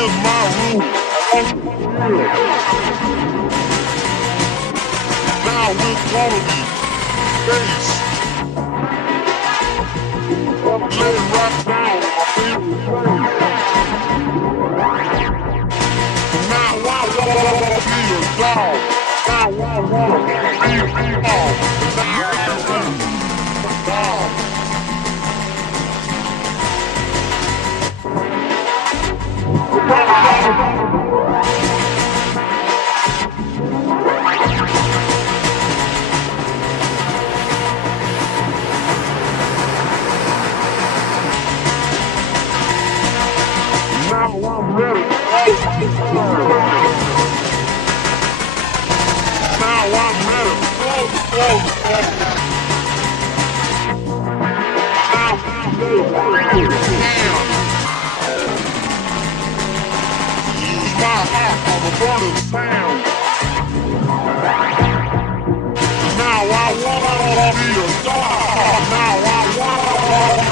is my rule. Now with quality, bass. Let it rock down, my favorite place. Now I wanna be a dog. Now I wanna be a dog. Now I wanna be a dog. Now I'm ready. Now I'm ready. Now I'm ready. Use my heart for the burning sound. Now I wanna be a star. Now I wanna